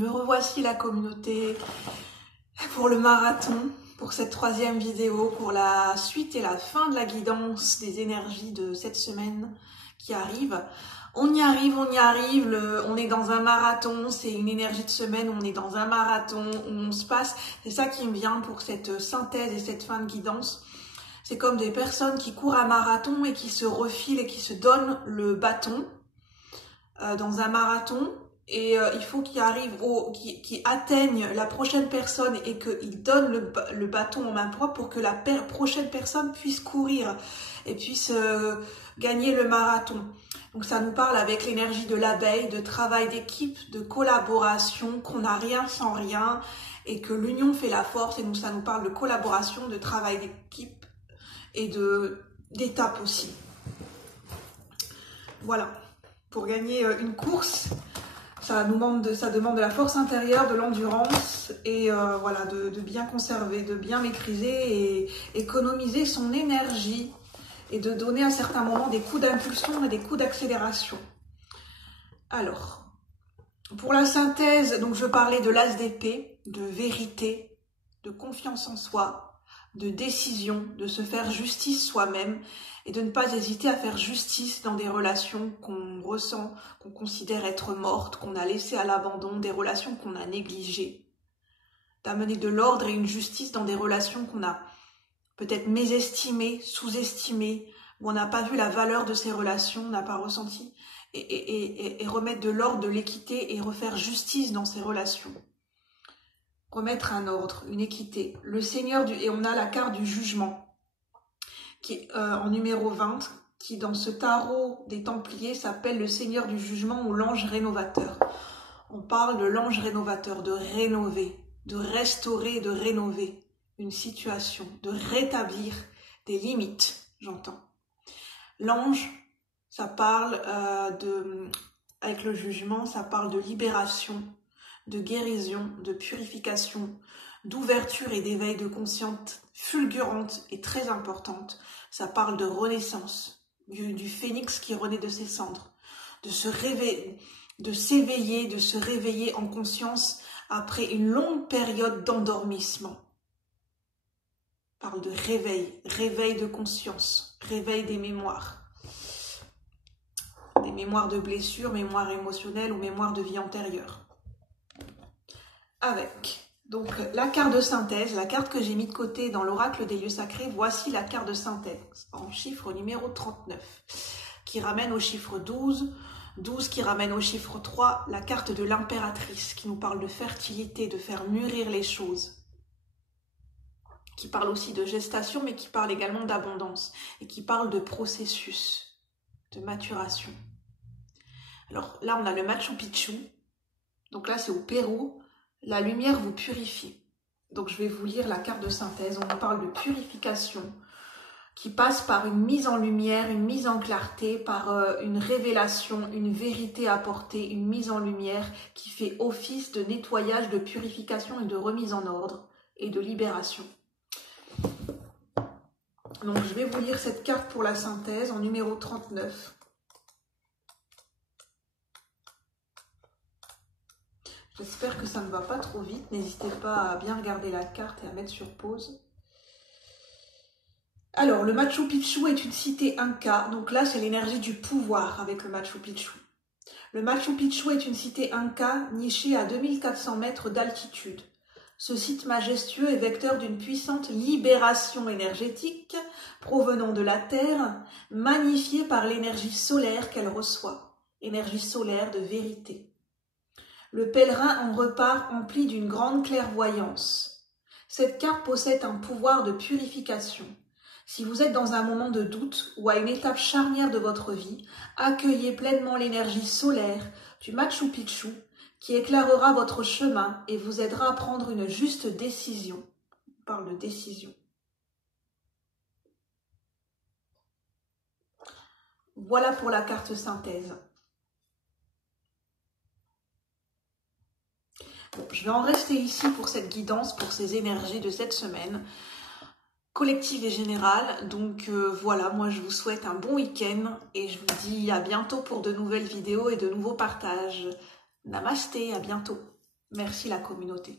Me revoici la communauté pour le marathon, pour cette troisième vidéo, pour la suite et la fin de la guidance des énergies de cette semaine qui arrive. On y arrive, on est dans un marathon, c'est une énergie de semaine, on est dans un marathon, où on se passe. C'est ça qui me vient pour cette synthèse et cette fin de guidance. C'est comme des personnes qui courent un marathon et qui se refilent et qui se donnent le bâton dans un marathon. Et il faut qu'ils arrivent, qu'ils atteignent la prochaine personne et qu'ils donnent le bâton en main propre pour que la prochaine personne puisse courir et puisse gagner le marathon. Donc ça nous parle avec l'énergie de l'abeille, de travail d'équipe, de collaboration, qu'on n'a rien sans rien et que l'union fait la force. Et donc ça nous parle de collaboration, de travail d'équipe et d'étape aussi. Voilà, pour gagner une course. Ça demande de la force intérieure, de l'endurance et voilà, de bien conserver, de bien maîtriser et économiser son énergie et de donner à certains moments des coups d'impulsion et des coups d'accélération. Alors, pour la synthèse, donc je parlais de l'as d'épée, de vérité, de confiance en soi, de décision, de se faire justice soi-même et de ne pas hésiter à faire justice dans des relations qu'on ressent, qu'on considère être mortes, qu'on a laissées à l'abandon, des relations qu'on a négligées. D'amener de l'ordre et une justice dans des relations qu'on a peut-être mésestimées, sous-estimées, où on n'a pas vu la valeur de ces relations, on n'a pas ressenti, et remettre de l'ordre, de l'équité et refaire justice dans ces relations. Remettre un ordre, une équité. Le Seigneur et on a la carte du jugement, qui est en numéro 20, qui dans ce tarot des Templiers s'appelle le Seigneur du jugement ou l'ange rénovateur. On parle de l'ange rénovateur, de rénover, de restaurer, de rénover une situation, de rétablir des limites, j'entends. L'ange, ça parle avec le jugement, ça parle de libération, de guérison, de purification, d'ouverture et d'éveil de conscience fulgurante et très importante. Ça parle de renaissance, du phénix qui renaît de ses cendres, de se réveiller, de s'éveiller, de se réveiller en conscience après une longue période d'endormissement. Parle de réveil, réveil de conscience, réveil des mémoires de blessures, mémoires émotionnelles ou mémoires de vie antérieure. Avec donc la carte de synthèse, la carte que j'ai mis de côté dans l'oracle des lieux sacrés, voici la carte de synthèse en chiffre numéro 39 qui ramène au chiffre 12, 12 qui ramène au chiffre 3, la carte de l'impératrice qui nous parle de fertilité, de faire mûrir les choses, qui parle aussi de gestation mais qui parle également d'abondance et qui parle de processus, de maturation. Alors là on a le Machu Picchu, donc là c'est au Pérou. La lumière vous purifie. Donc je vais vous lire la carte de synthèse. On parle de purification qui passe par une mise en lumière, une mise en clarté, par une révélation, une vérité apportée, une mise en lumière qui fait office de nettoyage, de purification et de remise en ordre et de libération. Donc je vais vous lire cette carte pour la synthèse en numéro 39. J'espère que ça ne va pas trop vite. N'hésitez pas à bien regarder la carte et à mettre sur pause. Alors, le Machu Picchu est une cité inca. Donc là, c'est l'énergie du pouvoir avec le Machu Picchu. Le Machu Picchu est une cité inca nichée à 2400 mètres d'altitude. Ce site majestueux est vecteur d'une puissante libération énergétique provenant de la Terre, magnifiée par l'énergie solaire qu'elle reçoit. Énergie solaire de vérité. Le pèlerin en repart empli d'une grande clairvoyance. Cette carte possède un pouvoir de purification. Si vous êtes dans un moment de doute ou à une étape charnière de votre vie, accueillez pleinement l'énergie solaire du Machu Picchu qui éclairera votre chemin et vous aidera à prendre une juste décision. On parle de décision. Voilà pour la carte synthèse. Bon, je vais en rester ici pour cette guidance, pour ces énergies de cette semaine, collective et générale. Donc voilà, moi je vous souhaite un bon week-end et je vous dis à bientôt pour de nouvelles vidéos et de nouveaux partages. Namasté, à bientôt. Merci la communauté.